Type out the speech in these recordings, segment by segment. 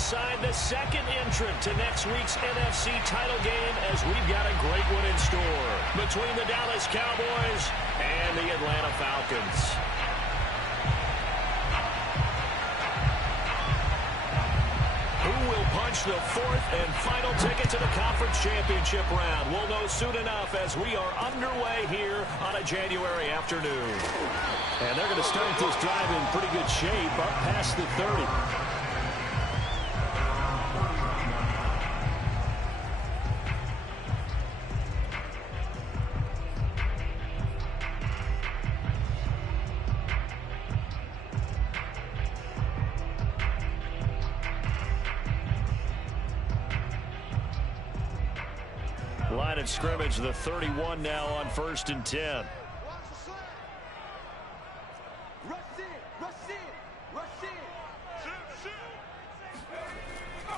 aside the second entrant to next week's NFC title game, as we've got a great one in store between the Dallas Cowboys and the Atlanta Falcons. Who will punch the fourth and final ticket to the conference championship round? We'll know soon enough as we are underway here on a January afternoon. And they're going to start this drive in pretty good shape up past the 30. Line of scrimmage, the 31 now on 1st and 10.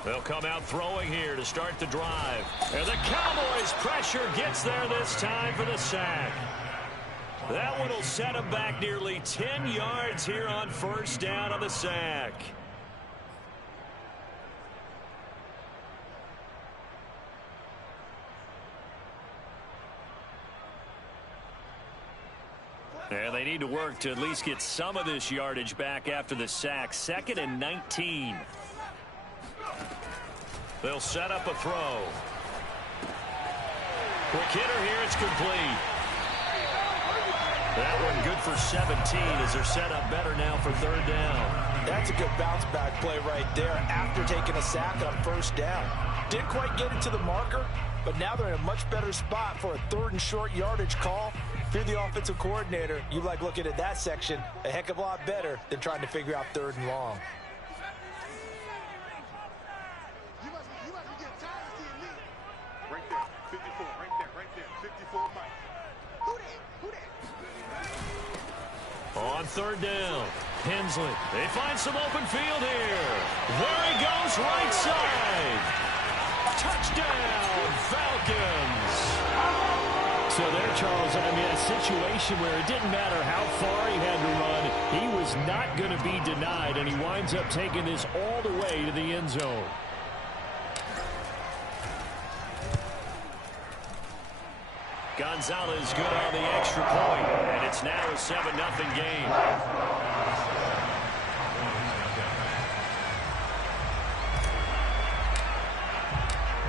They'll come out throwing here to start the drive. And the Cowboys' pressure gets there this time for the sack. That one will set him back nearly 10 yards here on 1st down on the sack. And they need to work to at least get some of this yardage back after the sack. 2nd and 19. They'll set up a throw. Quick hitter here. It's complete. That one good for 17 as they're set up better now for 3rd down. That's a good bounce back play right there after taking a sack on 1st down. Didn't quite get it to the marker, but now they're in a much better spot for a 3rd and short yardage call. If you're the offensive coordinator, you like looking at that section a heck of a lot better than trying to figure out 3rd and long. Right there, 54, right there, 54, Mike. On 3rd down, Hensley. They find some open field here. There he goes, right side. Touchdown, Falcons. So there, Charles, I mean, a situation where it didn't matter how far he had to run, he was not going to be denied, and he winds up taking this all the way to the end zone. Gonzalez good on the extra point, and it's now a 7-0 game.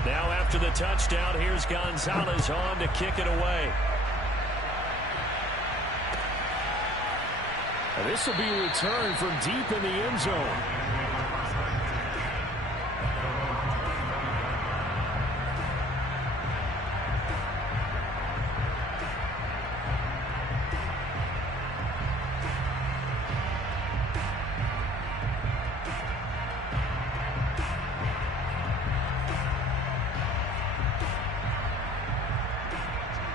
Now after the touchdown, here's Gonzalez on to kick it away. And this will be returned from deep in the end zone.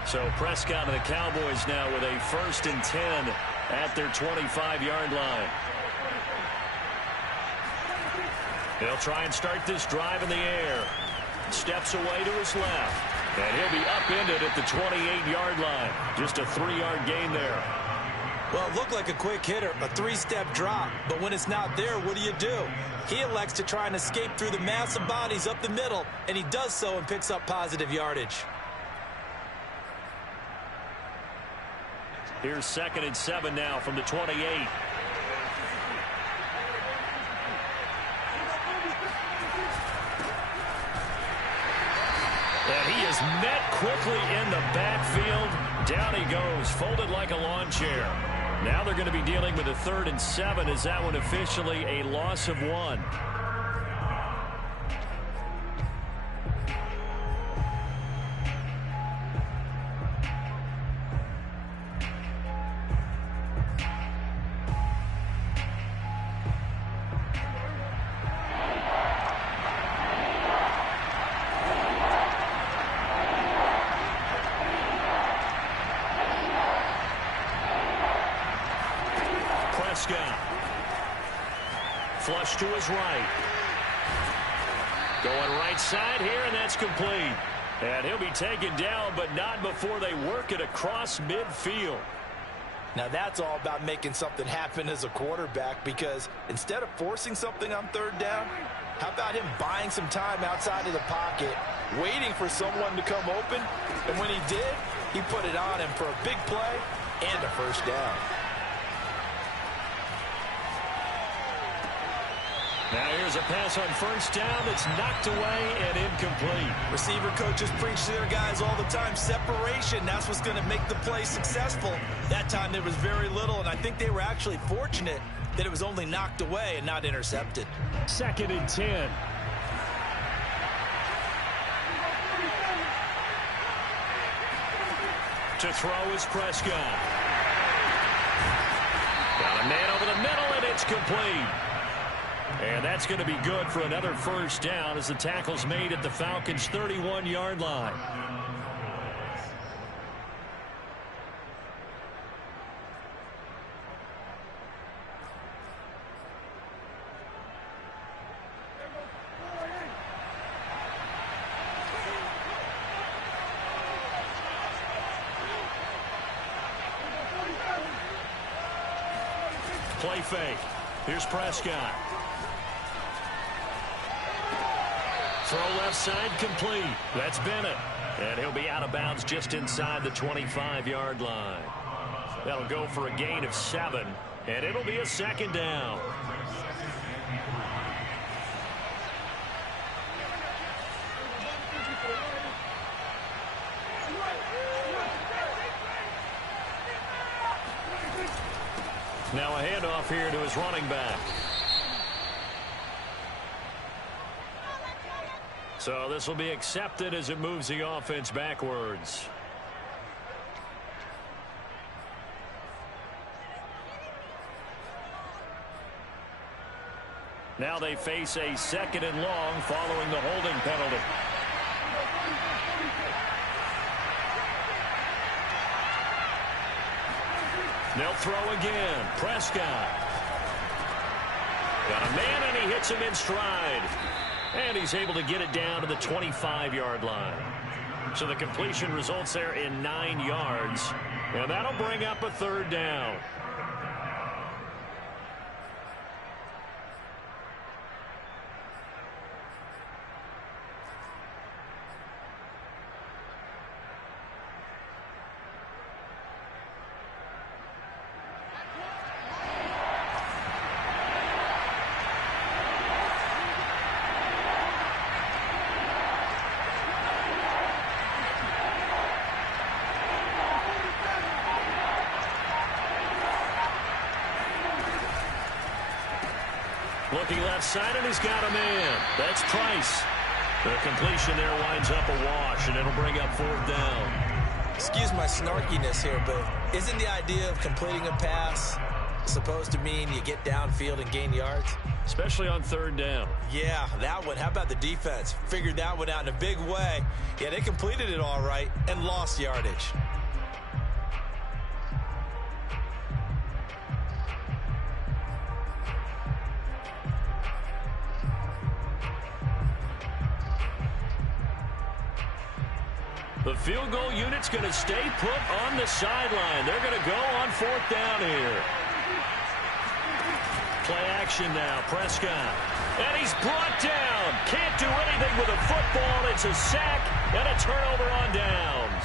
So Prescott and the Cowboys now with a 1st and 10 at their 25-yard line. They'll try and start this drive in the air. Steps away to his left. And he'll be upended at the 28-yard line. Just a 3-yard gain there. Well, it looked like a quick hitter, a 3-step drop. But when it's not there, what do? He elects to try and escape through the mass of bodies up the middle, and he does so and picks up positive yardage. Here's 2nd and 7 now from the 28. And he is met quickly in the backfield. Down he goes, folded like a lawn chair. Now they're going to be dealing with a 3rd and 7. Is that one officially a loss of 1? Flush to his right. Going right side here, and that's complete. And he'll be taken down, but not before they work it across midfield. Now that's all about making something happen as a quarterback, because instead of forcing something on third down, how about him buying some time outside of the pocket, waiting for someone to come open, and when he did, he put it on him for a big play and a first down. Now here's a pass on first down that's knocked away and incomplete. Receiver coaches preach to their guys all the time. Separation, that's what's going to make the play successful. That time there was very little, and I think they were actually fortunate that it was only knocked away and not intercepted. 2nd and 10. To throw is Prescott. Got a man over the middle, and it's complete. And that's going to be good for another first down as the tackle's made at the Falcons' 31-yard line. Play fake. Here's Prescott. Throw left side complete. That's Bennett. And he'll be out of bounds just inside the 25-yard line. That'll go for a gain of 7. And it'll be a 2nd down. Now a handoff here to his running back. So this will be accepted as it moves the offense backwards. Now they face a 2nd and long following the holding penalty. They'll throw again. Prescott. Got a man, and he hits him in stride. And he's able to get it down to the 25-yard line. So the completion results there in 9 yards. And that'll bring up a 3rd down. Looking left side, and he's got a man. That's Price. The completion there winds up a wash, and it'll bring up 4th down. Excuse my snarkiness here, but isn't the idea of completing a pass supposed to mean you get downfield and gain yards? Especially on 3rd down. Yeah, that one. How about the defense? Figured that one out in a big way. Yeah, they completed it all right and lost yardage. The field goal unit's going to stay put on the sideline. They're going to go on 4th down here. Play action now. Prescott. And he's brought down. Can't do anything with a football. It's a sack and a turnover on downs.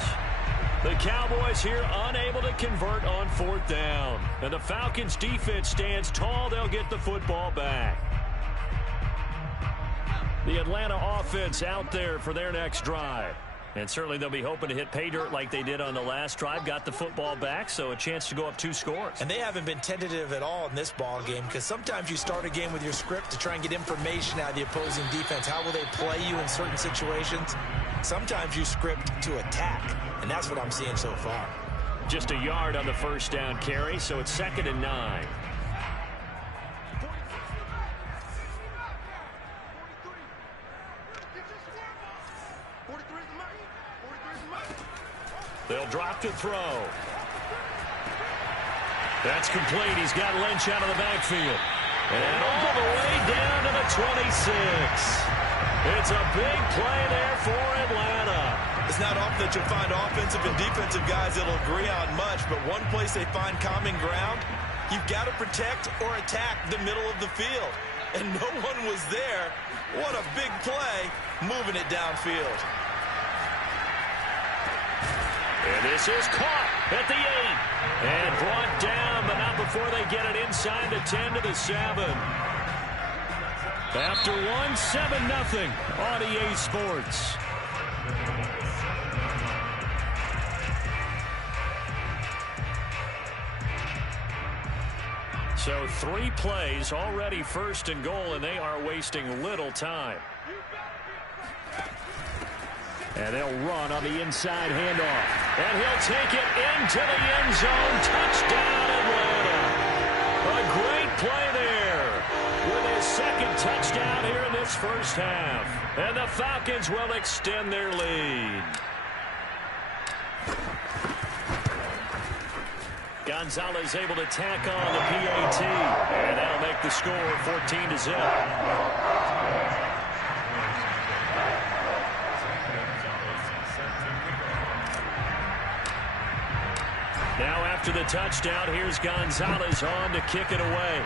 The Cowboys here unable to convert on 4th down. And the Falcons defense stands tall. They'll get the football back. The Atlanta offense out there for their next drive. And certainly they'll be hoping to hit pay dirt like they did on the last drive. Got the football back, so a chance to go up 2 scores. And they haven't been tentative at all in this ball game, because sometimes you start a game with your script to try and get information out of the opposing defense. How will they play you in certain situations? Sometimes you script to attack, and that's what I'm seeing so far. Just a yard on the first down carry, so it's 2nd and 9. They'll drop to throw. That's complete. He's got Lynch out of the backfield. And all the way down to the 26. It's a big play there for Atlanta. It's not often that you'll find offensive and defensive guys that'll agree on much, but one place they find common ground, you've got to protect or attack the middle of the field. And no one was there. What a big play, moving it downfield. And this is caught at the 8. And brought down, but not before they get it inside the 10 to the 7. After 1, 7-0 on EA Sports. So 3 plays already, 1st and goal, and they are wasting little time. And they'll run on the inside handoff. And he'll take it into the end zone. Touchdown, Atlanta. A great play there with his 2nd touchdown here in this first half. And the Falcons will extend their lead. Gonzalez able to tack on the PAT. And that'll make the score 14-0. Now after the touchdown, here's Gonzalez on to kick it away.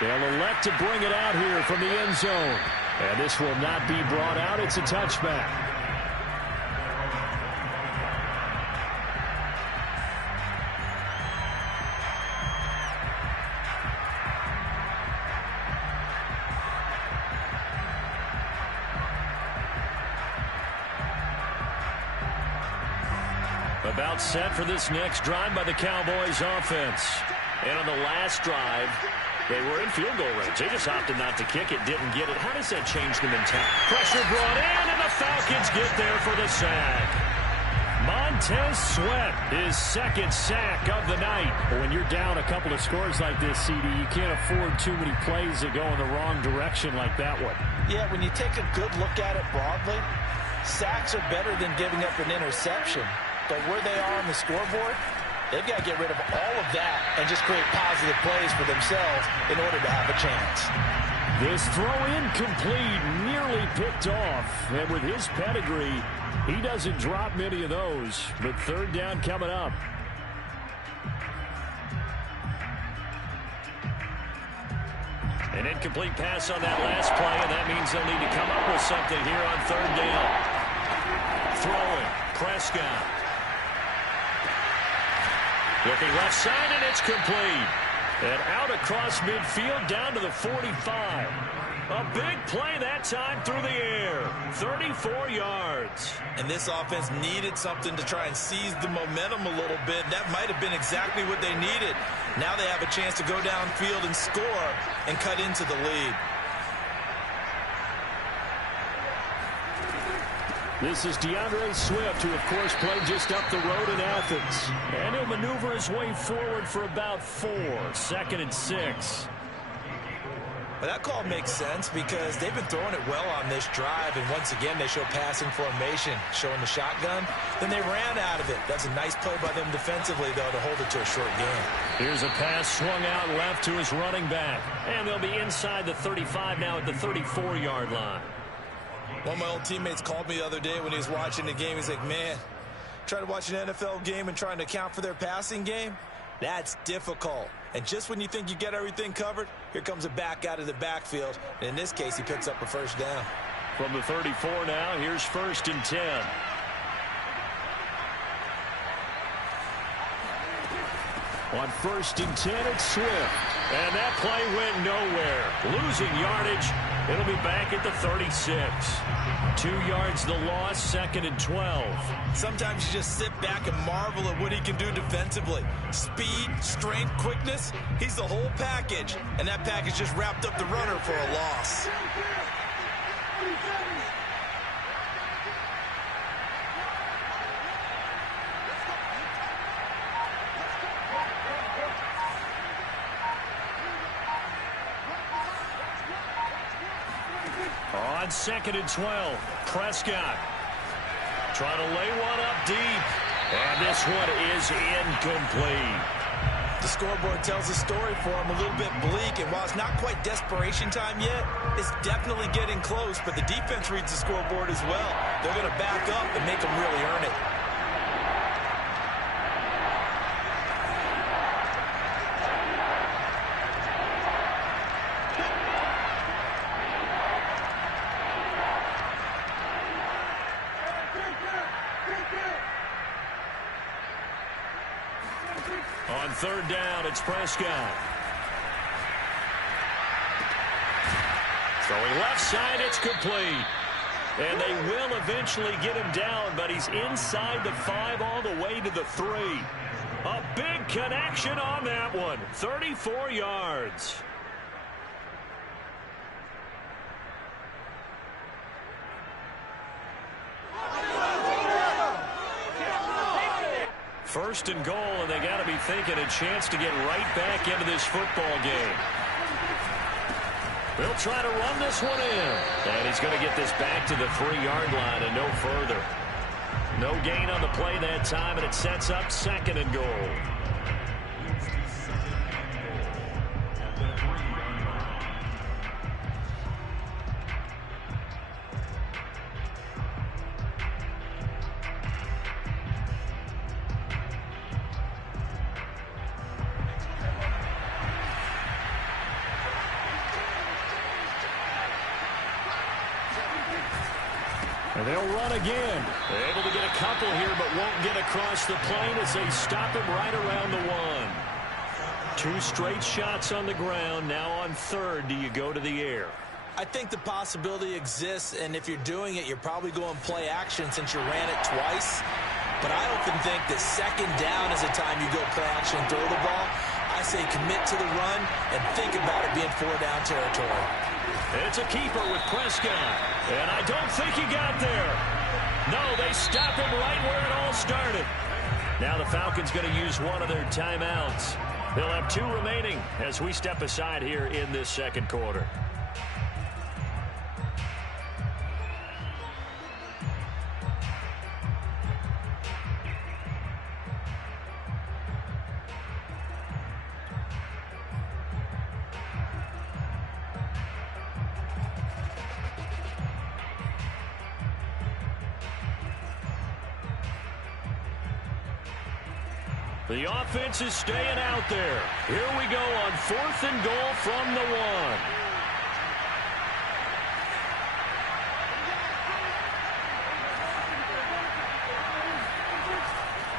They'll elect to bring it out here from the end zone. And this will not be brought out. It's a touchback. About set for this next drive by the Cowboys offense. And on the last drive, they were in field goal range. They just opted not to kick it, didn't get it. How does that change the mentality? Pressure brought in, and the Falcons get there for the sack. Montez Sweat, his 2nd sack of the night. When you're down a couple of scores like this, CD, you can't afford too many plays that go in the wrong direction like that one. Yeah, when you take a good look at it broadly, sacks are better than giving up an interception. But where they are on the scoreboard, they've got to get rid of all of that and just create positive plays for themselves in order to have a chance. This throw incomplete, nearly picked off. And with his pedigree, he doesn't drop many of those. But 3rd down coming up. An incomplete pass on that last play, and that means they'll need to come up with something here on 3rd down. Throwing, Prescott. Looking left side, and it's complete. And out across midfield, down to the 45. A big play that time through the air. 34 yards. And this offense needed something to try and seize the momentum a little bit. That might have been exactly what they needed. Now they have a chance to go downfield and score and cut into the lead. This is DeAndre Swift, who, of course, played just up the road in Athens. And he'll maneuver his way forward for about 4, 2nd and 6. But that call makes sense because they've been throwing it well on this drive. And once again, they show passing formation, showing the shotgun. Then they ran out of it. That's a nice play by them defensively, though, to hold it to a short game. Here's a pass swung out left to his running back. And they'll be inside the 35 now at the 34-yard line. One of my old teammates called me the other day when he was watching the game. He's like, man, trying to watch an NFL game and trying to account for their passing game, that's difficult. And just when you think you get everything covered, here comes a back out of the backfield. And in this case, he picks up a 1st down. From the 34 now, here's 1st and 10. On 1st and 10, it's Swift. And that play went nowhere. Losing yardage. It'll be back at the 36. 2 yards the loss, 2nd and 12. Sometimes you just sit back and marvel at what he can do defensively. Speed, strength, quickness, he's the whole package. And that package just wrapped up the runner for a loss. On 2nd and 12, Prescott trying to lay one up deep. And this one is incomplete. The scoreboard tells a story for them, a little bit bleak, and while it's not quite desperation time yet, it's definitely getting close, but the defense reads the scoreboard as well. They're going to back up and make them really earn it. On third down, it's Prescott. Throwing left side, it's complete. And they will eventually get him down, but he's inside the 5 all the way to the 3. A big connection on that one. 34 yards. First and goal, and they got to be thinking a chance to get right back into this football game. They'll try to run this one in. And he's going to get this back to the 3-yard line and no further. No gain on the play that time, and it sets up second and goal. And they'll run again. They're able to get a couple here, but won't get across the plane as they stop him right around the 1. 2 straight shots on the ground. Now on third, do you go to the air? I think the possibility exists, and if you're doing it, you're probably going play action since you ran it twice. But I often think that second down is the time you go play action and throw the ball. I say commit to the run and think about it being 4-down territory. It's a keeper with Prescott. And I don't think he got there. No, they stop him right where it all started. Now the Falcons going to use one of their timeouts. They'll have 2 remaining as we step aside here in this second quarter. The offense is staying out there. Here we go on 4th and goal from the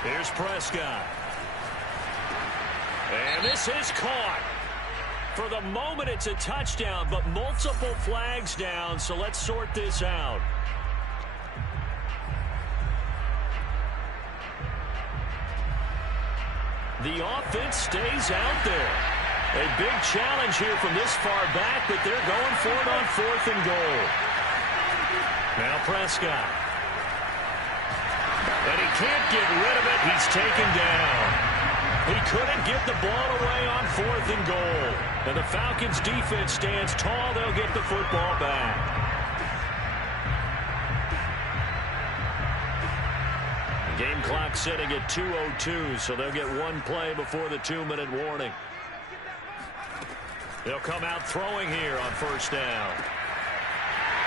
1. Here's Prescott. And this is caught. For the moment, it's a touchdown, but multiple flags down, so let's sort this out. The offense stays out there. A big challenge here from this far back, but they're going for it on 4th and goal. Now Prescott. And he can't get rid of it. He's taken down. He couldn't get the ball away on 4th and goal. And the Falcons defense stands tall. They'll get the football back. Game clock sitting at 2:02, so they'll get 1 play before the 2-minute warning. They'll come out throwing here on 1st down.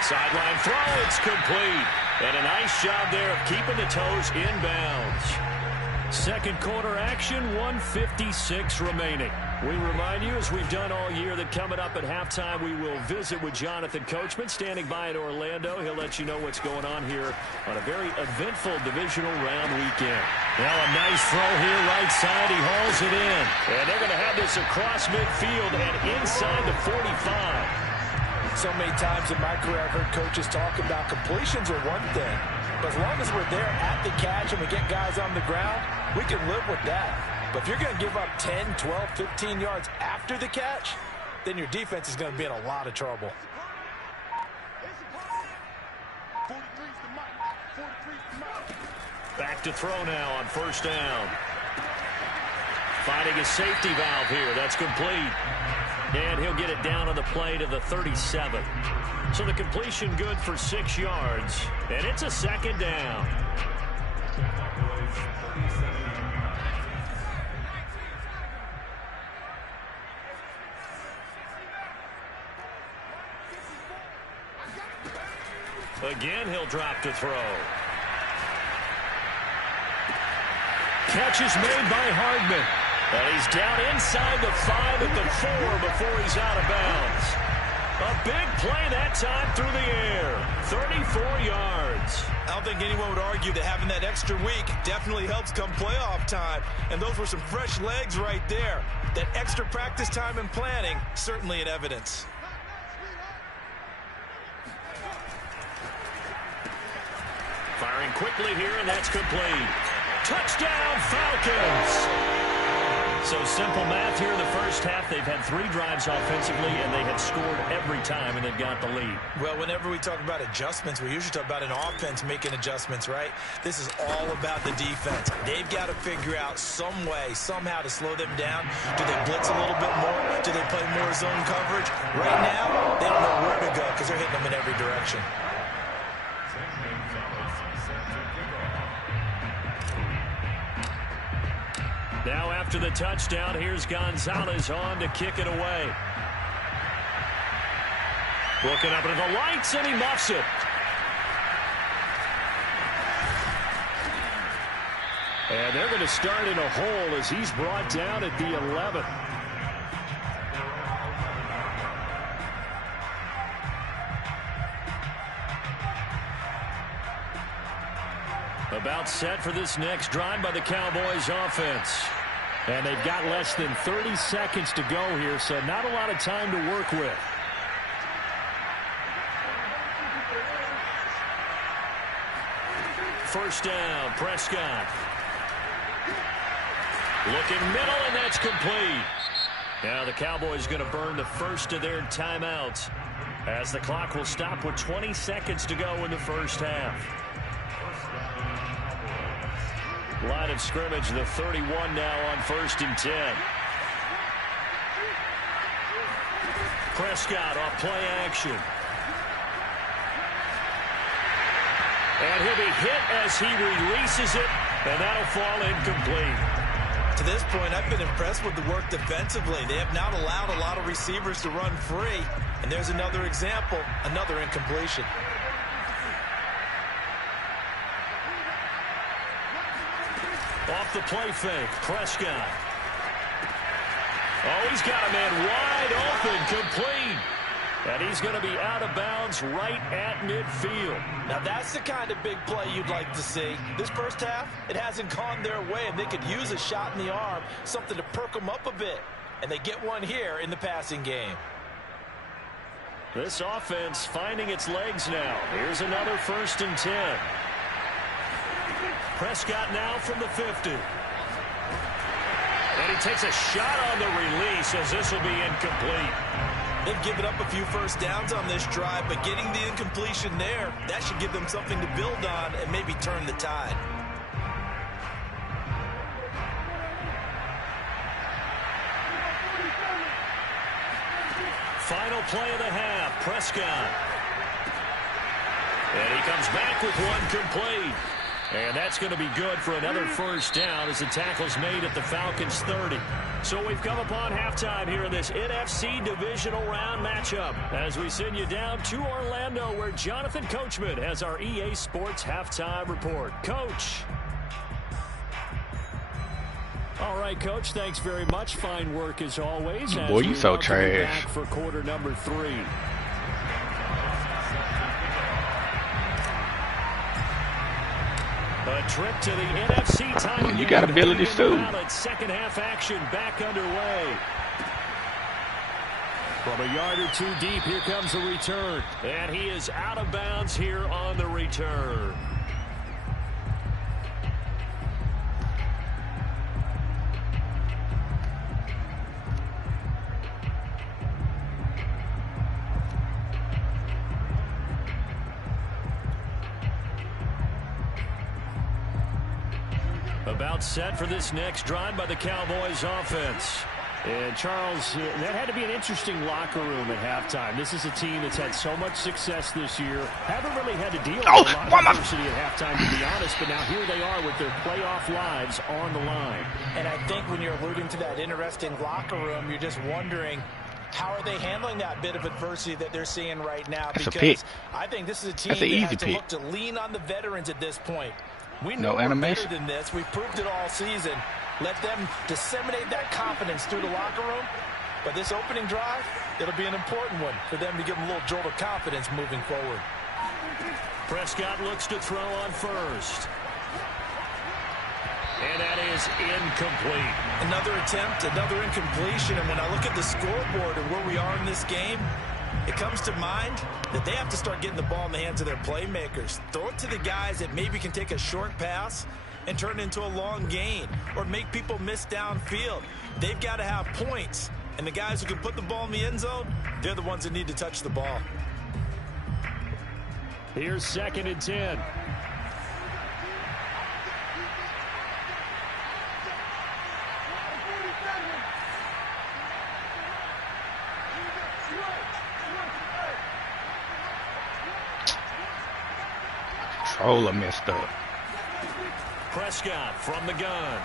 Sideline throw, it's complete. And a nice job there of keeping the toes inbounds. Second quarter action, 1:56 remaining. We remind you, as we've done all year, that coming up at halftime, we will visit with Jonathan Coachman, standing by in Orlando. He'll let you know what's going on here on a very eventful divisional round weekend. Now a nice throw here, right side. He hauls it in. And they're going to have this across midfield and inside the 45. So many times in my career, I've heard coaches talk about completions are one thing. But as long as we're there at the catch and we get guys on the ground, we can live with that. But if you're going to give up 10, 12, 15 yards after the catch, then your defense is going to be in a lot of trouble. Back to throw now on 1st down. Finding a safety valve here. That's complete. And he'll get it down on the play to the 37. So the completion good for 6 yards. And it's a 2nd down. Again, he'll drop to throw. Catch is made by Hardman. And he's down inside the 5 at the 4 before he's out of bounds. A big play that time through the air. 34 yards. I don't think anyone would argue that having that extra week definitely helps come playoff time. And those were some fresh legs right there. That extra practice time and planning, certainly in evidence. Firing quickly here, and that's complete. Touchdown, Falcons! So simple math here in the first half. They've had 3 drives offensively, and they have scored every time, and they've got the lead. Well, whenever we talk about adjustments, we usually talk about an offense making adjustments, right? This is all about the defense. They've got to figure out some way, somehow to slow them down. Do they blitz a little bit more? Do they play more zone coverage? Right now, they don't know where to go because they're hitting them in every direction. Now after the touchdown, here's Gonzalez on to kick it away. Looking up into the lights, and he muffs it. And they're going to start in a hole as he's brought down at the 11. About set for this next drive by the Cowboys offense. And they've got less than 30 seconds to go here, so not a lot of time to work with. First down, Prescott. Looking middle, and that's complete. Now the Cowboys going to burn the first of their timeouts as the clock will stop with 20 seconds to go in the first half. Line of scrimmage, the 31 now on 1st and 10. Prescott off play action. And he'll be hit as he releases it, and that'll fall incomplete. To this point, I've been impressed with the work defensively. They have not allowed a lot of receivers to run free. And there's another example, another incompletion. Off the play fake, Prescott. Oh, he's got a man wide open, complete. And he's going to be out of bounds right at midfield. Now that's the kind of big play you'd like to see. This first half, it hasn't gone their way, and they could use a shot in the arm, something to perk them up a bit. And they get one here in the passing game. This offense finding its legs now. Here's another 1st and 10. Prescott now from the 50. And he takes a shot on the release as this will be incomplete. They've given up a few first downs on this drive, but getting the incompletion there, that should give them something to build on and maybe turn the tide. Final play of the half, Prescott. And he comes back with one complete. And that's going to be good for another first down as the tackle's made at the Falcons' 30. So we've come upon halftime here in this NFC Divisional Round matchup as we send you down to Orlando where Jonathan Coachman has our EA Sports Halftime Report. Coach. All right, Coach, thanks very much. Fine work as always. Boy, you so trash. Back for quarter number 3. A trip to the NFC title. You got abilities too. Second half action back underway. From a yard or 2 deep, here comes the return. And he is out of bounds here on the return. About set for this next drive by the Cowboys offense. And Charles, that had to be an interesting locker room at halftime. This is a team that's had so much success this year. Haven't really had to deal with a lot of adversity at halftime, to be honest, but now here they are with their playoff lives on the line. And I think when you're alluding to that interesting locker room, you're just wondering, How are they handling that bit of adversity that they're seeing right now? That's because I think this is a team that has to pick. look to lean on the veterans at this point. We No know we're animation. better than this. We've proved it all season. Let them disseminate that confidence through the locker room. But this opening drive, it'll be an important one for them to give them a little jolt of confidence moving forward. Prescott looks to throw on first. And that is incomplete. Another attempt, another incompletion. And when I look at the scoreboard and where we are in this game, it comes to mind that they have to start getting the ball in the hands of their playmakers. Throw it to the guys that maybe can take a short pass and turn it into a long gain or make people miss downfield. They've got to have points. And the guys who can put the ball in the end zone, they're the ones that need to touch the ball. Here's 2nd and 10. Controller messed up. Prescott from the gun.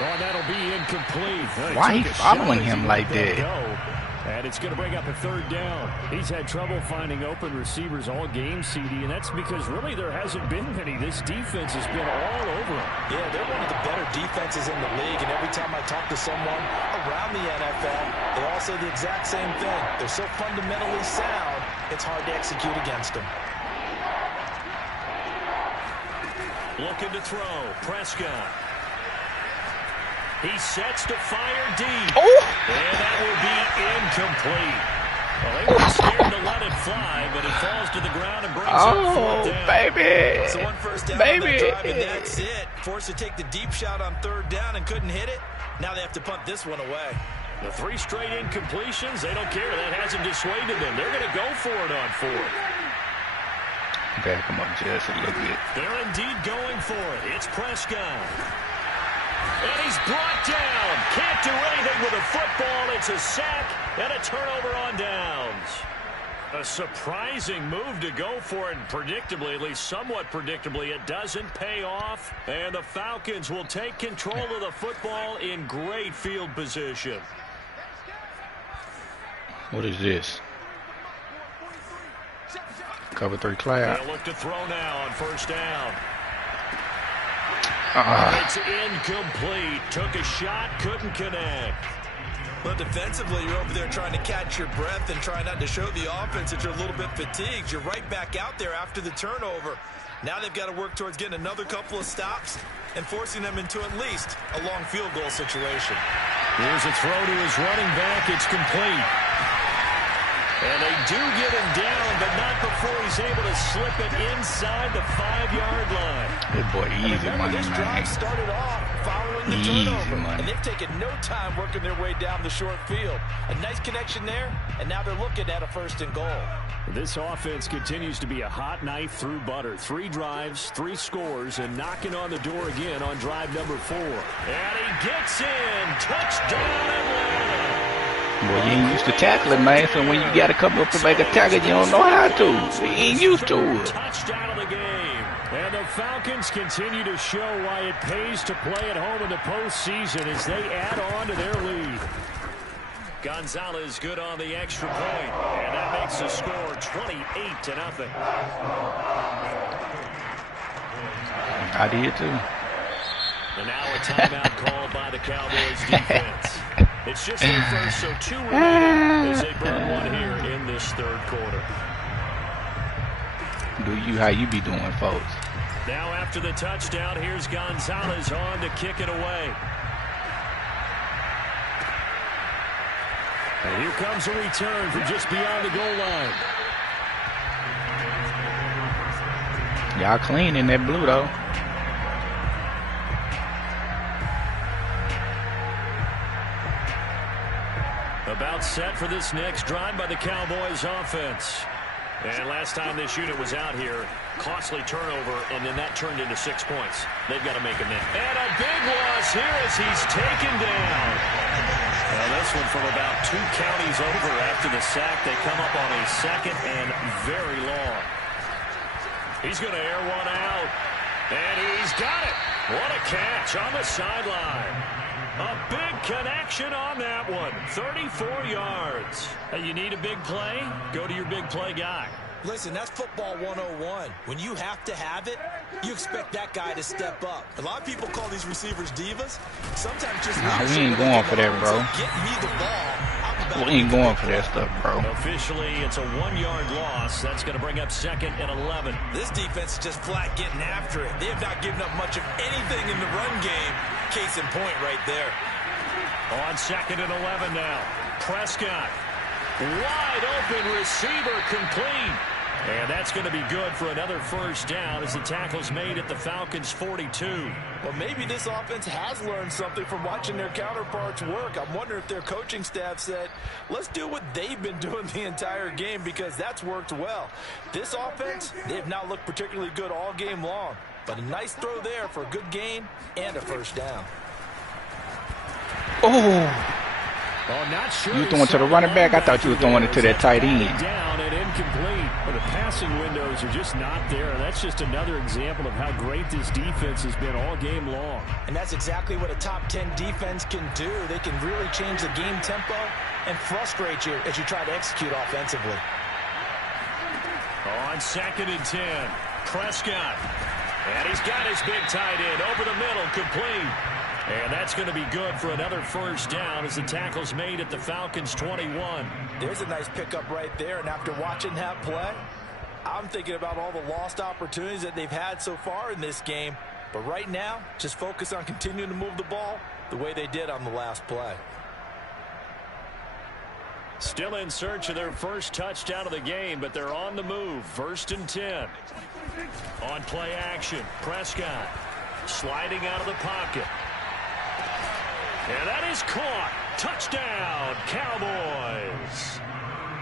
Oh, that'll be incomplete. Why he following him like that? And it's going to bring up a 3rd down. He's had trouble finding open receivers all game, CD, and that's because really there hasn't been many. This defense has been all over him. Yeah, they're one of the better defenses in the league, and every time I talk to someone around the NFL, they all say the exact same thing. They're so fundamentally sound, it's hard to execute against them. Looking to throw. Prescott. He sets to fire deep. Oh! And that will be incomplete. Well, they were scared to let it fly, but it falls to the ground and brings up 4th down. Baby. So 1 first down on that drive, and that's it. Forced to take the deep shot on 3rd down and couldn't hit it. Now they have to punt this one away. The 3 straight incompletions, they don't care. That hasn't dissuaded them. They're going to go for it on 4th. Back him up just a little bit. They're indeed going for it. It's Prescott. And he's brought down. Can't do anything with a football. It's a sack and a turnover on downs. A surprising move to go for it. Predictably, at least somewhat predictably, it doesn't pay off. And the Falcons will take control of the football in great field position. What is this? Cover 3 cloud. They'll look to throw now on 1st down. It's incomplete. Took a shot, couldn't connect. But defensively, you're over there trying to catch your breath and try not to show the offense that you're a little bit fatigued. You're right back out there after the turnover. Now they've got to work towards getting another couple of stops and forcing them into at least a long field goal situation. Here's a throw to his running back. It's complete. And they do get him down, but not before he's able to slip it inside the 5-yard line. Good boy, easy money, this man. drive started off following the Easy turnover, money. and they've taken no time working their way down the short field. A nice connection there, and now they're looking at a 1st and goal. This offense continues to be a hot knife through butter. 3 drives, 3 scores, and knocking on the door again on drive number 4. And he gets in. Touchdown, Atlanta. Boy, you ain't used to tackling, man, so when you got to come up to make a tackle, you don't know how to. You ain't used to it. Touchdown of the game. And the Falcons continue to show why it pays to play at home in the postseason as they add on to their lead. Gonzalez good on the extra point, and that makes the score 28-0. I did too. And now a timeout called by the Cowboys defense. It's just their first, so 2 remaining as they burn 1 here in this 3rd quarter. Do you how you be doing, folks? Now after the touchdown, here's Gonzalez on to kick it away. And here comes a return from just beyond the goal line. Y'all clean in that blue, though. About set for this next drive by the Cowboys offense. And last time this unit was out here, costly turnover, and then that turned into 6 points. They've got to make a minute. And a big loss here as he's taken down. Well, this one from about 2 counties over after the sack. They come up on a 2nd and very long. He's going to air one out. And he's got it. What a catch on the sideline. A big connection on that one. 34 yards. You need a big play? Go to your big play guy. Listen, that's football 101. When you have to have it, you expect that guy to step up. A lot of people call these receivers divas. Sometimes just we ain't going for that, bro. Get me the ball. We ain't going for that stuff, bro. Officially, it's a 1-yard loss. That's going to bring up 2nd and 11. This defense is just flat getting after it. They have not given up much of anything in the run game. Case in point right there. On 2nd and 11 now. Prescott. Wide open receiver complete. And that's going to be good for another first down as the tackle's made at the Falcons' 42. Well, maybe this offense has learned something from watching their counterparts work. I'm wondering if their coaching staff said, let's do what they've been doing the entire game, because that's worked well. This offense, they have not looked particularly good all game long. But a nice throw there for a good gain and a first down. Oh. Not sure You throwing to the running back? I thought you were throwing it to that tight end. Down and incomplete. Well, the passing windows are just not there. And that's just another example of how great this defense has been all game long. And that's exactly what a top 10 defense can do. They can really change the game tempo and frustrate you as you try to execute offensively. On 2nd and 10, Prescott. And he's got his big tight end over the middle, complete. And that's going to be good for another first down as the tackle's made at the Falcons' 21. There's a nice pickup right there, and after watching that play, I'm thinking about all the lost opportunities that they've had so far in this game. But right now, just focus on continuing to move the ball the way they did on the last play. Still in search of their first touchdown of the game, but they're on the move. 1st and 10. On play action, Prescott sliding out of the pocket. And that is caught. Touchdown, Cowboys.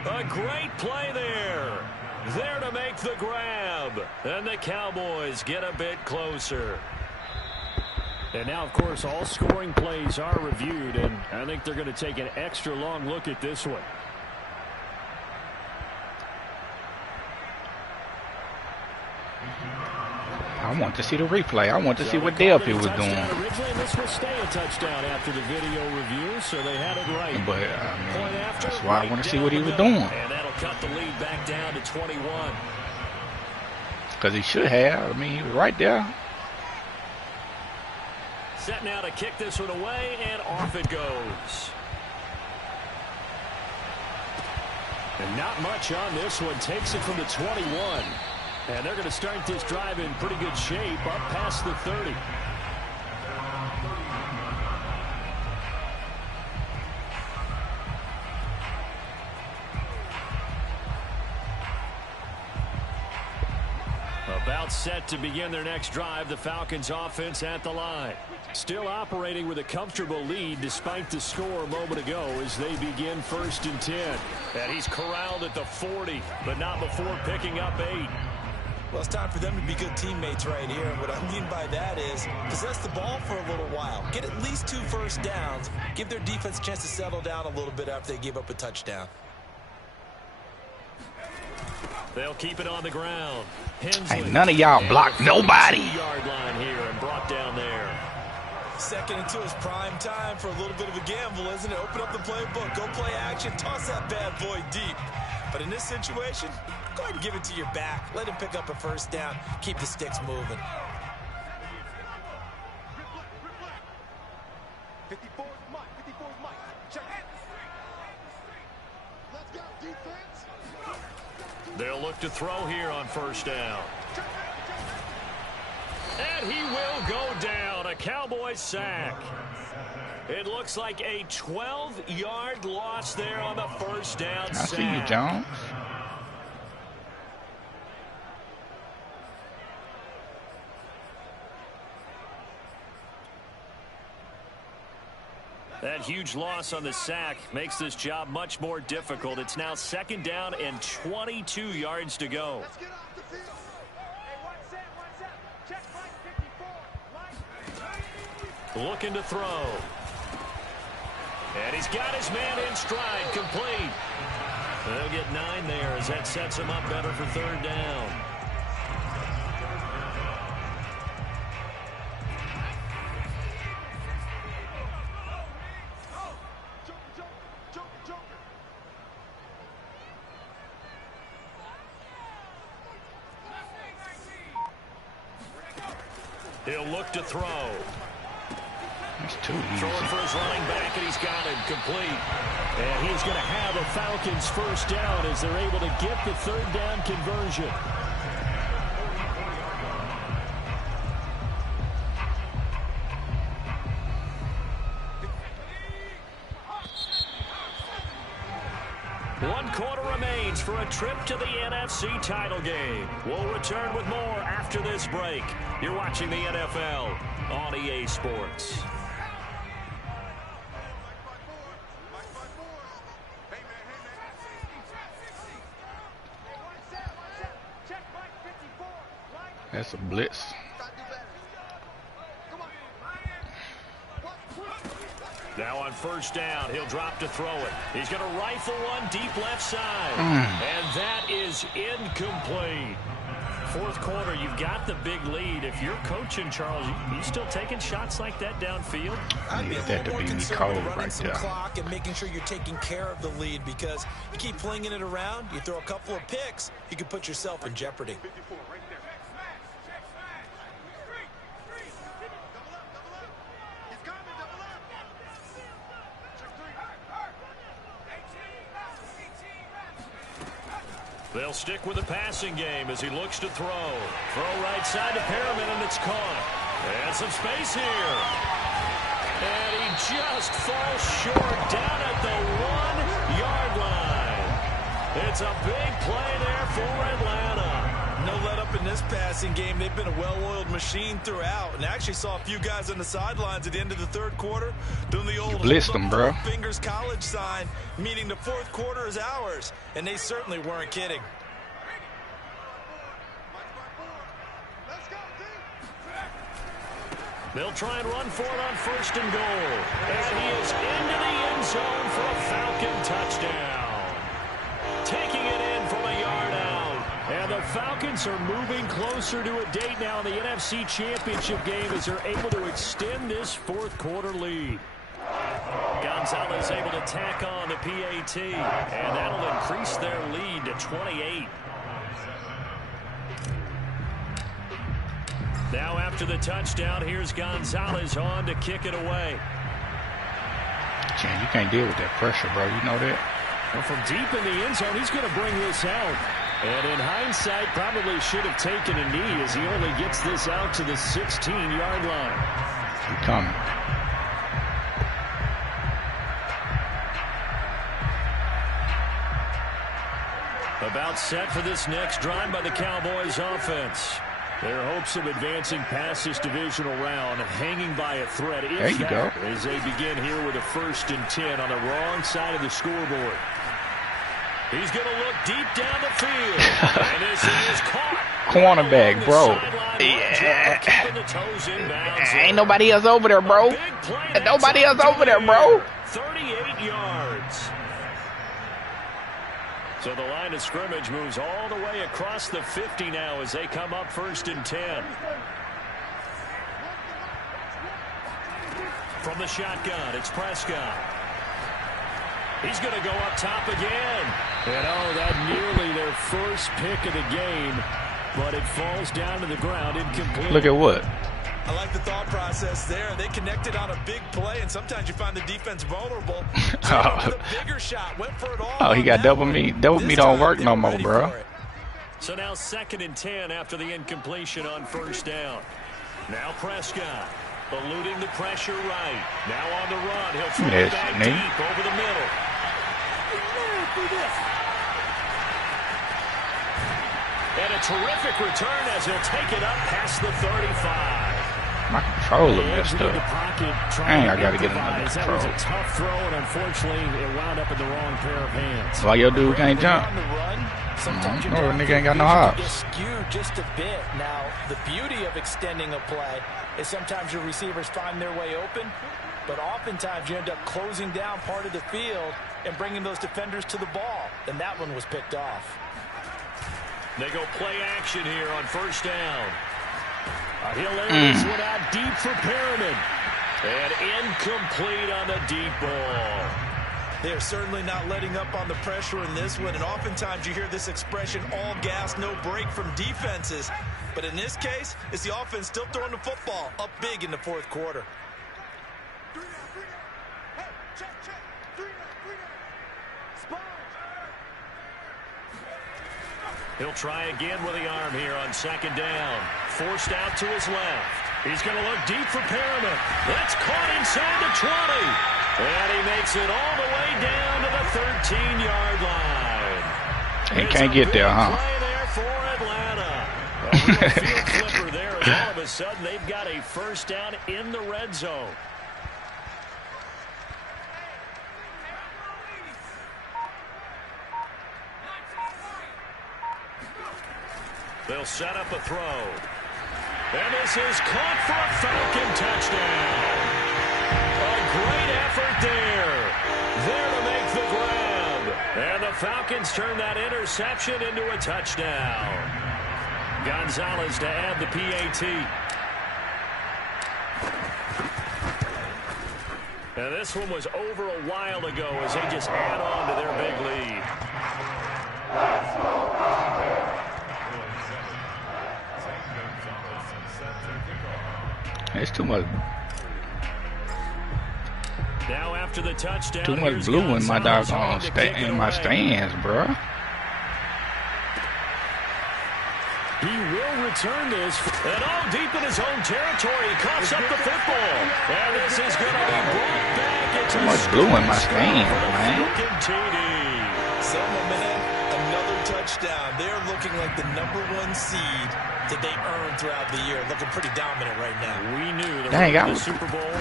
A great play there. There to make the grab. And the Cowboys get a bit closer. And now, of course, all scoring plays are reviewed, and I think they're going to take an extra long look at this one. I want to see the replay. I want to see what Delphi was doing. Originally, this will stay a touchdown after the video review, so they had it right. But that's why I want to see what he was doing. And that'll cut the lead back down to 21. Because he should have. I mean, he was right there. Set now to kick this one away, and off it goes. And not much on this one. Takes it from the 21. And they're going to start this drive in pretty good shape, up past the 30. About set to begin their next drive, the Falcons offense at the line. Still operating with a comfortable lead despite the score a moment ago as they begin 1st and 10. And he's corralled at the 40, but not before picking up 8. Well, it's time for them to be good teammates right here. And what I mean by that is possess the ball for a little while. Get at least 2 first downs. Give their defense a chance to settle down a little bit after they give up a touchdown. They'll keep it on the ground. Hensley. Ain't none of y'all blocked nobody. 2-yard line here and brought down there. 2nd and 2 is prime time for a little bit of a gamble, isn't it? Open up the playbook. Go play action. Toss that bad boy deep. But in this situation, go ahead and give it to your back. Let him pick up a first down. Keep the sticks moving. 54 is Mike. 54 is Mike. Check it. Let's go, defense. They'll look to throw here on first down. And he will go down. A Cowboys sack. It looks like a 12-yard loss there on the first down I sack. see you, Jones. That huge loss on the sack makes this job much more difficult. It's now 2nd down and 22 yards to go. Let's get off the field. Hey, one set. Check Mike 54. Mike. Looking to throw. And he's got his man in stride, complete. They'll get 9 there as that sets him up better for 3rd down. He'll look to throw. It's too easy. Throwing for his running back, and he's got it complete. And he's going to have a Falcons first down as they're able to get the third down conversion. One quarter remains for a trip to the NFC title game. We'll return with more after this break. You're watching the NFL on EA Sports. That's a blitz. Now on first down, he'll drop to throw it. He's going to rifle one deep left side. And that is incomplete. Fourth quarter, you've got the big lead. If you're coaching, Charles, you still taking shots like that downfield? I need that to be me cold right some there. clock and making sure you're taking care of the lead, because you keep flinging it around, you throw a couple of picks, you can put yourself in jeopardy. 54, right there. He's coming, double up. They'll stick with the passing game as he looks to throw. Throw right side to Perriman, and it's caught. And some space here. And he just falls short down at the 1-yard line. It's a big play there for Atlanta. No let up in this passing game. They've been a well-oiled machine throughout, and I actually saw a few guys on the sidelines at the end of the third quarter doing the old blitzed them, bro. Fingers college sign, meaning the fourth quarter is ours, and they certainly weren't kidding. They'll try and run for it on first and goal. And he is into the end zone for a Falcon touchdown. Taking it in from a yard out. And the Falcons are moving closer to a date now in the NFC Championship game as they're able to extend this fourth quarter lead. Gonzalez able to tack on the PAT, and that'll increase their lead to 28. Now after the touchdown, here's Gonzalez on to kick it away. Chan, you can't deal with that pressure, bro. You know that? Well, from deep in the end zone, he's going to bring this out. And in hindsight, probably should have taken a knee as he only gets this out to the 16-yard line. He coming. About set for this next drive by the Cowboys offense. Their hopes of advancing past this divisional round hanging by a thread. There you go. As they begin here with a 1st and 10 on the wrong side of the scoreboard. He's going to look deep down the field. And this is caught. Cornerback, bro. Yeah. Ain't nobody else over there, bro. Nobody else over there, bro. 38 yards. So the line of scrimmage moves all the way across the 50 now as they come up 1st and 10. From the shotgun, it's Prescott. He's going to go up top again. And that nearly their first pick of the game, but it falls down to the ground incomplete. Look at what? I like the thought process there. They connected on a big play, and sometimes you find the defense vulnerable. So the bigger shot went for it all. Oh, he got double me. Double me don't work no more, bro. So now 2nd and 10 after the incompletion on 1st down. Now Prescott eluding the pressure right. Now on the run. He'll throw it back deep over the middle. And a terrific return as he'll take it up past the 35. My controller messed up. Dang, I gotta get another That control. was a tough throw, and unfortunately, it wound up in the wrong pair of hands. Why your dude can't jump? Sometimes No, nigga ain't got no hops. Skewed just a bit. Now, the beauty of extending a play is sometimes your receivers find their way open, but oftentimes you end up closing down part of the field and bringing those defenders to the ball, and that one was picked off. They go play action here on 1st down. He'll lay this one out deep for Perriman. And incomplete on the deep ball. They're certainly not letting up on the pressure in this one, and oftentimes you hear this expression, all gas, no break from defenses. But in this case, it's the offense still throwing the football up big in the fourth quarter. He'll try again with the arm here on second down. Forced out to his left. He's going to look deep for Perriman. That's caught inside the 20. And he makes it all the way down to the 13-yard line. He can't get there, huh? Play there for Atlanta. A real field flipper there as all of a sudden they've got a first down in the red zone. They'll set up a throw. And this is caught for a Falcon touchdown. A great effort there. There to make the grab. And the Falcons turn that interception into a touchdown. Gonzalez to add the PAT. And this one was over a while ago as they just add on to their big lead. It's too much. Now after the touchdown, Too much blue in my doggone stands, bro. He will return this, and all deep in his own territory, he coughs up the football. And this is going to be brought back. It's too much blue in my stands, man. Some momentum, another touchdown. They're looking like the #1 seed that they earned throughout the year. Looking pretty dominant right now. We knew the Super Bowl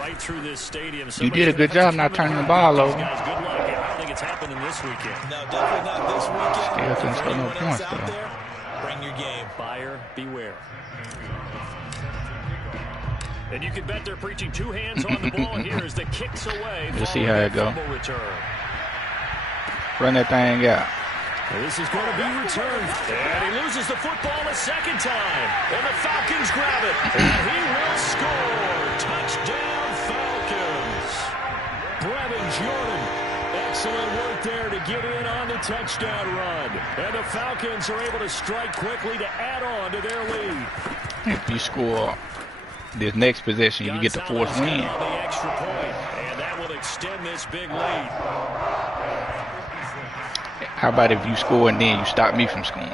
right through this stadium. You did a good job not turning the ball over. Guys, good luck. I don't think it's happening this weekend. No, definitely not this weekend. Still couldn't score no points, though. There, bring your game. Buyer beware. And you can bet they're preaching two hands on the ball here as the kicks away. We'll see how it goes. Return. Run that thing out. This is going to be returned. And he loses the football a second time. And the Falcons grab it. And he will score. Touchdown, Falcons. Brevin Jordan. Excellent work there to get in on the touchdown run. And the Falcons are able to strike quickly to add on to their lead. If you score this next possession, you get the fourth win. On the extra point, and that will extend this big lead. How about if you score and then you stop me from scoring?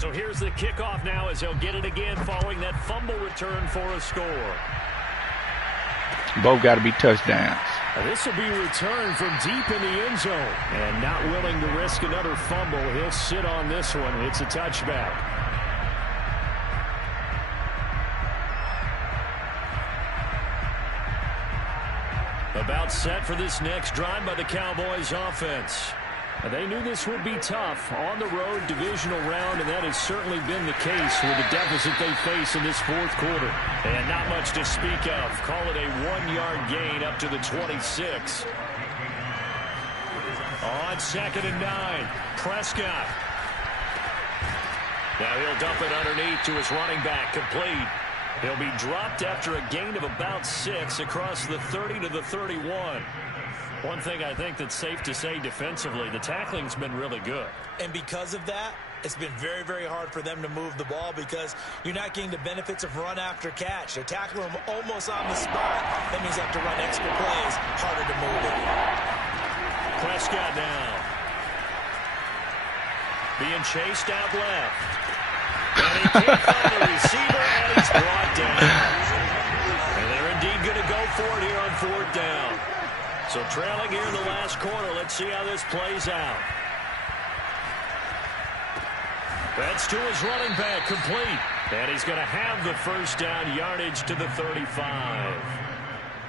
So here's the kickoff now as he'll get it again following that fumble return for a score. Both got to be touchdowns. This will be returned from deep in the end zone. And not willing to risk another fumble, he'll sit on this one. It's a touchback. About set for this next drive by the Cowboys offense. They knew this would be tough on the road divisional round, and that has certainly been the case with the deficit they face in this fourth quarter. And not much to speak of. Call it a 1-yard gain up to the 26. On 2nd and 9, Prescott. Now he'll dump it underneath to his running back, complete. He'll be dropped after a gain of about 6 across the 30 to the 31. One thing I think that's safe to say defensively, the tackling's been really good. And because of that, it's been very, very hard for them to move the ball because you're not getting the benefits of run after catch. They're tackling them almost on the spot. That means they have to run extra plays, harder to move it. Prescott now. Being chased out left. And he can't find a receiver, and he's brought down. And they're indeed going to go for it here on 4th down. So trailing here in the last quarter. Let's see how this plays out. That's to his running back, complete. And he's going to have the first down yardage to the 35.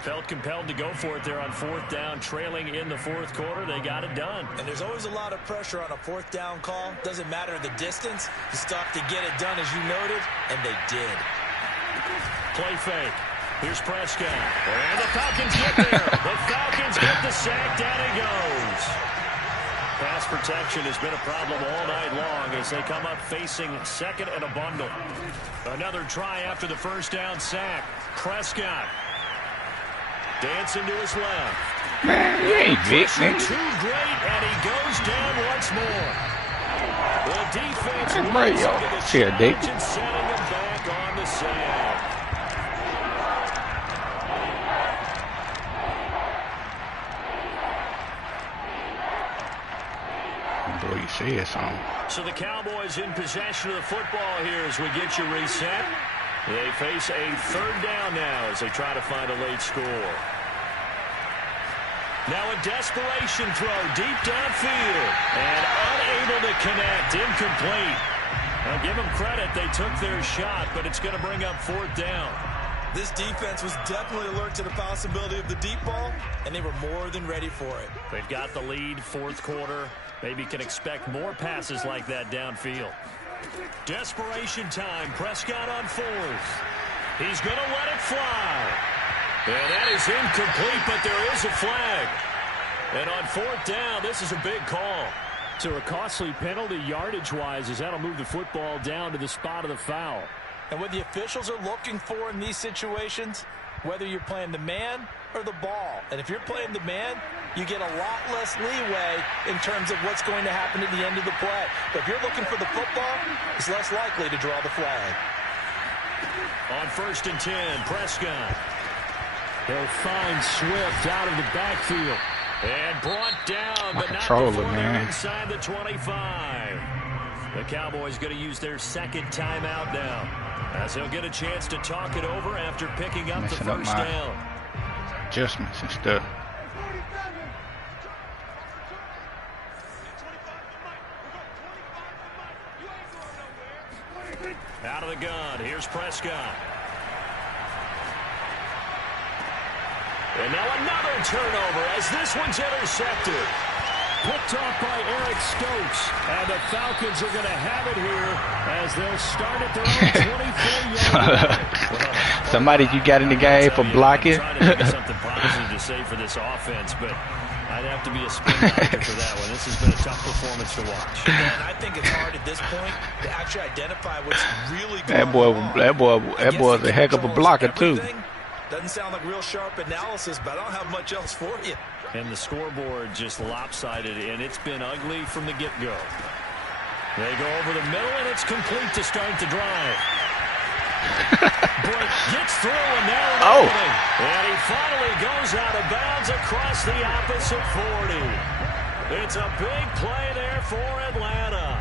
Felt compelled to go for it there on 4th down, trailing in the 4th quarter. They got it done. And there's always a lot of pressure on a 4th down call. Doesn't matter the distance. You stop to get it done, as you noted, and they did. Play fake. Here's Prescott. And the Falcons get there. The Falcons get the sack. Down he goes. Pass protection has been a problem all night long as they come up facing second and a bundle. Another try after the first down sack. Prescott dancing to his left. Man, you ain't big, man. Too great, and he goes down once more. The defense Right, yo. Here, Dick. and setting him back on the sand. Boy, you see it, son. So the Cowboys in possession of the football here as we get you reset. They face a third down now as they try to find a late score. Now a desperation throw deep downfield and unable to connect, incomplete. Now give them credit, they took their shot, but it's going to bring up fourth down. This defense was definitely alert to the possibility of the deep ball, and they were more than ready for it. They've got the lead, fourth quarter. Maybe can expect more passes like that downfield. Desperation time, Prescott on fourth. He's going to let it fly. And that is incomplete, but there is a flag. And on fourth down, this is a big call. So a costly penalty yardage-wise as that'll move the football down to the spot of the foul. And what the officials are looking for in these situations, whether you're playing the man or the ball. And if you're playing the man, you get a lot less leeway in terms of what's going to happen at the end of the play. But if you're looking for the football, it's less likely to draw the flag. On 1st and 10, Prescott. They'll find Swift out of the backfield. And brought down, but not before they're inside the 25. The Cowboys going to use their second timeout now, as he'll get a chance to talk it over after picking up the first down. Adjustments and stuff. Out of the gun, here's Prescott. And now another turnover as this one's intercepted. Picked off by Eric Stokes. And the Falcons are going to have it here as they'll start at their own 24-yard line. Somebody you got in the game for blocking. I'm trying to think of something positive to say for this offense, but I'd have to be a spin doctor for that one. This has been a tough performance to watch. And I think it's hard at this point to actually identify what's really going on. That boy's a heck of a blocker, too. Doesn't sound like real sharp analysis, but I don't have much else for you. And the scoreboard just lopsided, and it's been ugly from the get-go. They go over the middle, and it's complete to start the drive. Boyd gets through, and now an opening. And he finally goes out of bounds across the opposite 40. It's a big play there for Atlanta.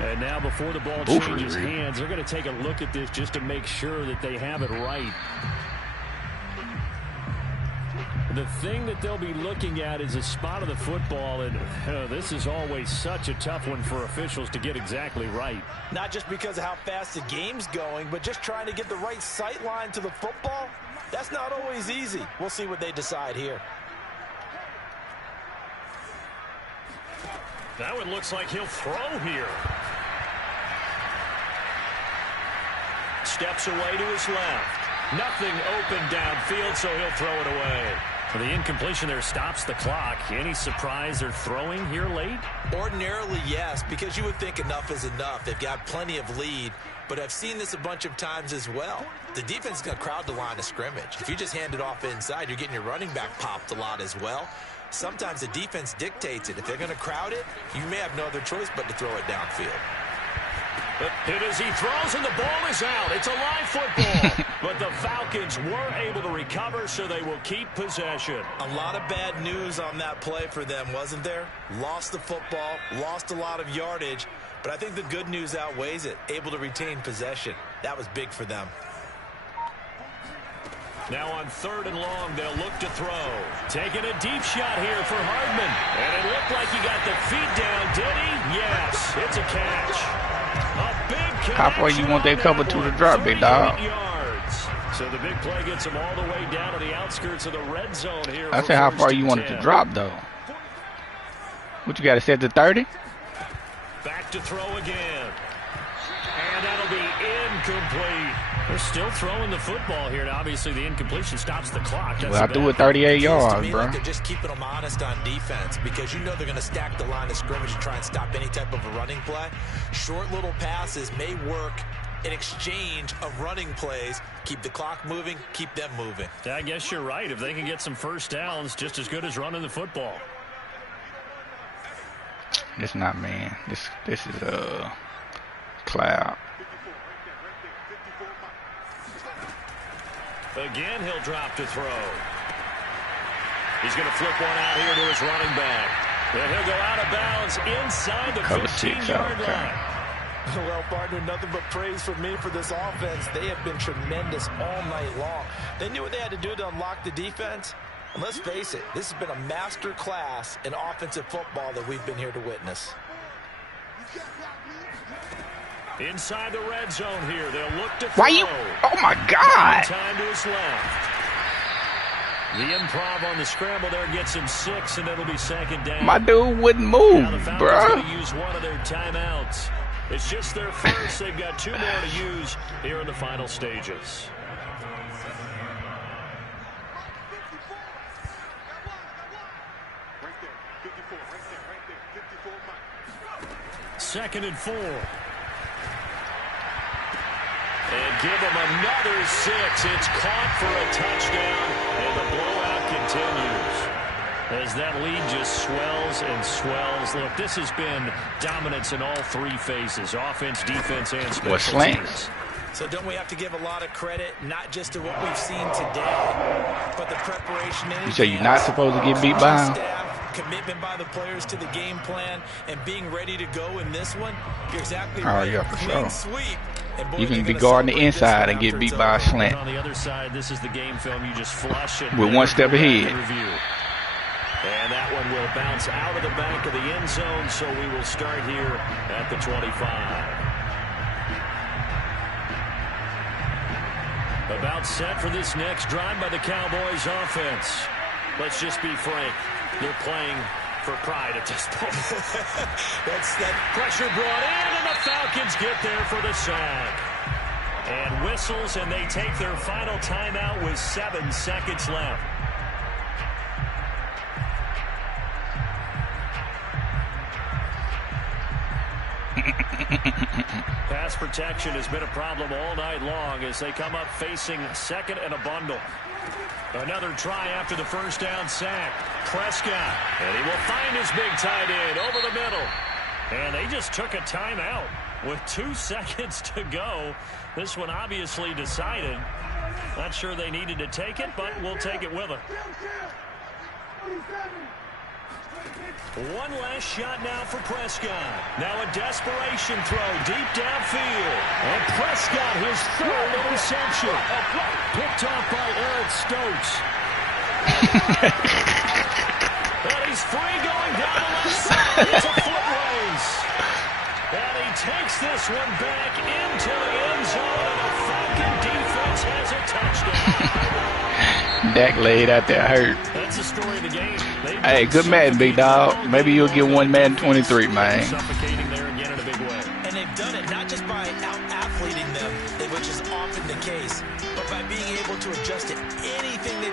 And now before the ball changes hands, they're going to take a look at this just to make sure that they have it right. The thing that they'll be looking at is the spot of the football, and this is always such a tough one for officials to get exactly right. Not just because of how fast the game's going, but just trying to get the right sight line to the football. That's not always easy. We'll see what they decide here. That one looks like he'll throw here. Steps away to his left. Nothing open downfield, so he'll throw it away. The incompletion there stops the clock. Any surprise they're throwing here late? Ordinarily, yes, because you would think enough is enough. They've got plenty of lead, but I've seen this a bunch of times as well. The defense is going to crowd the line of scrimmage. If you just hand it off inside, you're getting your running back popped a lot as well. Sometimes the defense dictates it. If they're going to crowd it, you may have no other choice but to throw it downfield. Hit as he throws, and the ball is out. It's a live football. But the Falcons were able to recover, so they will keep possession. A lot of bad news on that play for them, wasn't there? Lost the football, lost a lot of yardage, but I think the good news outweighs it. Able to retain possession. That was big for them. Now on 3rd and long, they'll look to throw. Taking a deep shot here for Hardman. And it looked like he got the feet down, did he? Yes, it's a catch. A big catch. How far you want that cover to the drop, big dog? Yards. So the big play gets him all the way down to the outskirts of the red zone here. I said how far you want it to drop, though. What you got to set to 30? Back to throw again. And that'll be incomplete. They're still throwing the football here, and obviously the incompletion stops the clock. Well, I threw it 38 yards, to me, bro. like they're just keeping them honest on defense because you know they're going to stack the line of scrimmage and try and stop any type of a running play. Short little passes may work in exchange of running plays. Keep the clock moving, keep them moving. Yeah, I guess you're right. If they can get some first downs, just as good as running the football. It's not man. This is Cloud. Again, he'll drop to throw. He's going to flip one out here to his running back. And he'll go out of bounds inside the 15-yard line. Well, partner, nothing but praise from me for this offense. They have been tremendous all night long. They knew what they had to do to unlock the defense. And let's face it, this has been a master class in offensive football that we've been here to witness. Inside the red zone here, they'll look to throw. Why you? Oh my God! Time to his left. The improv on the scramble there gets him 6, and it'll be second down. My dude wouldn't move, now the Falcons bro. going to use one of their timeouts. It's just their first. They've got 2 more to use here in the final stages. Second and 4. And give him another 6. It's caught for a touchdown, and the blowout continues. As that lead just swells and swells. Look, this has been dominance in all 3 phases. Offense, defense, and special teams. So don't we have to give a lot of credit, not just to what we've seen today, but the preparation in You say you're not supposed to get beat by him? Commitment by the players to the game plan, and being ready to go in this one. You're exactly Oh, right. yeah, for Clean sure. sweep. And boy, You can they're be gonna guarding the celebrate this inside one and get after beat it's by a over. slant. On the other side, this is the game film. You just flush it. With one step ahead. Review. And that one will bounce out of the back of the end zone, so we will start here at the 25. About set for this next drive by the Cowboys offense. Let's just be frank. They're playing for pride at this point. That's that pressure brought in, and the Falcons get there for the sack. And whistles, and they take their final timeout with 7 seconds left. Pass protection has been a problem all night long as they come up facing second and a bundle. Another try after the first down sack. Prescott, and he will find his big tight end over the middle. And they just took a timeout with 2 seconds to go. This one obviously decided. Not sure they needed to take it, but we'll take it with them. One last shot now for Prescott. Now a desperation throw deep downfield. And Prescott, his 3rd interception. Picked off by Eric Stokes. And he's free going down the left side. It's a foot race. And he takes this one back into the end zone. And the Falcon defense has a touchdown. Dak laid out there hurt. That's the story of the game. Hey, good man, big dog. Maybe you'll get one man 23, man. Suffocating there again in a big way. And they've done it not just by out-athleting them, which is often the case, but by being able to adjust to anything they